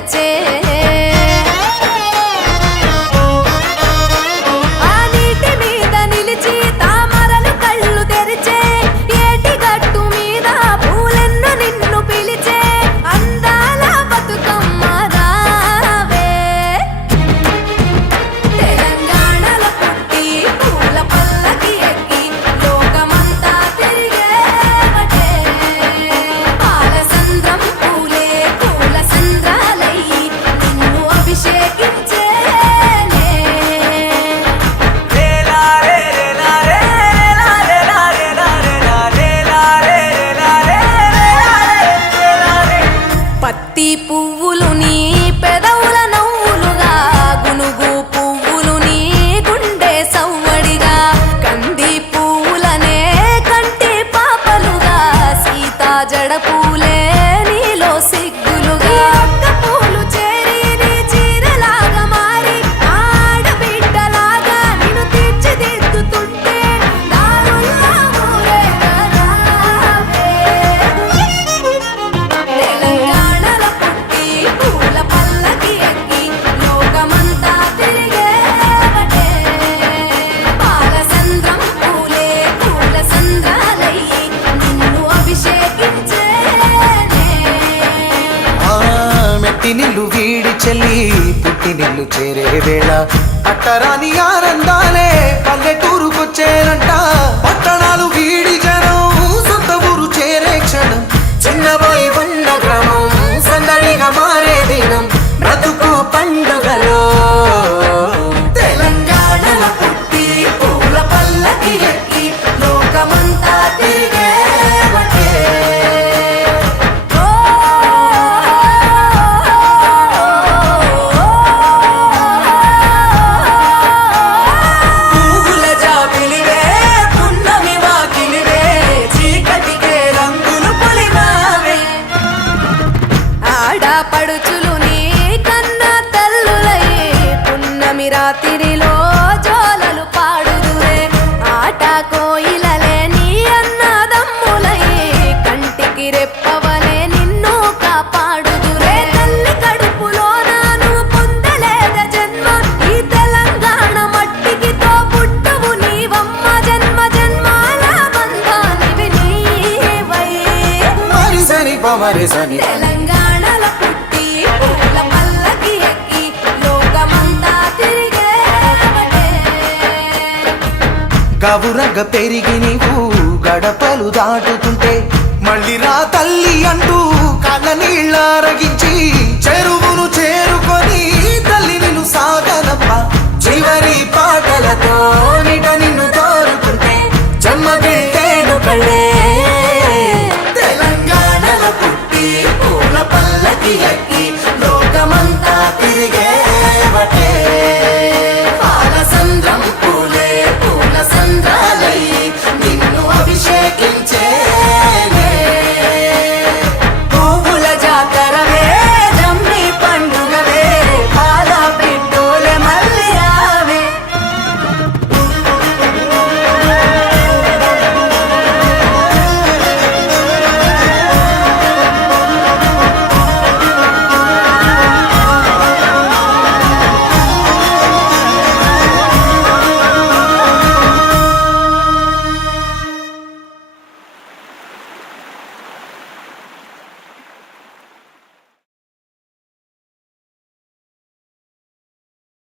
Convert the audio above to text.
తెచ్చే పువ్వులు నీ పెదవుల నవ్వులుగా గునుగు పువ్వులు నీ గుండె సవ్వడిగా కంది పువ్వులనే కంటి పాపలుగా సీతా జడ పూలే నీలో సిగ్గులుగా ఒక్క పూలు చేరి నీ చీరలాగా మారి ఆడబిడ్డలాగా నిన్ను తీర్చిదిద్దుతుంటే దారుల్లా ఊరేగావే నిల్లు వీడి చెల్లి పుట్టి నిల్లు చేరే వేళ అట్టరాని ఆనందాలే పల్లెటూరుకొచ్చేనంట పట్టణాలు వీడి జనం సొంత ఊరు చేరే క్షణం చిన్నబోయి బండ గ్రామం సందడిగా మారే దినం బ్రతుకు పండుగలో తెలంగాణల పుట్టి పూల పల్లకి ఎక్కి లోకమంతా తిరిగే పడుచులు నీ కన్న తల్లులై పున్నమి రాత్రిలో జోలలు పాడుదురే ఆట కోయిలలే నీ అన్నదమ్ములై కంటికి రెప్పవలే నిన్ను కాపాడుదురే తల్లి కడుపులో నాను పొందలేద జన్మ ఈ తెలంగాణ మట్టికి తో పుట్టవు నీవమ్మ జన్మ జన్మాల బంధానివి నీవై మరిసని పమరిసని తెలంగాణల పుట్టి పూల పల్లకి ఎక్కి లోకమంతా తిరిగేవటే గవురగ పెరిగి నీవు గడపలు దాటుతుంటే మళ్ళీ రా తల్లి అంటూ కళ్ళ నీళ్ళరగించి చెరువును చేరుకొని తల్లి నిన్ను సాగనప్ప చివరి పాటలతో నిట నిన్ను తోరుకుంటే జన్మగిట్టేను కళ్ళే తెలంగాణల పుట్టి పూల పల్లకి ఎక్కి లోకమంతా తిరిగేవటే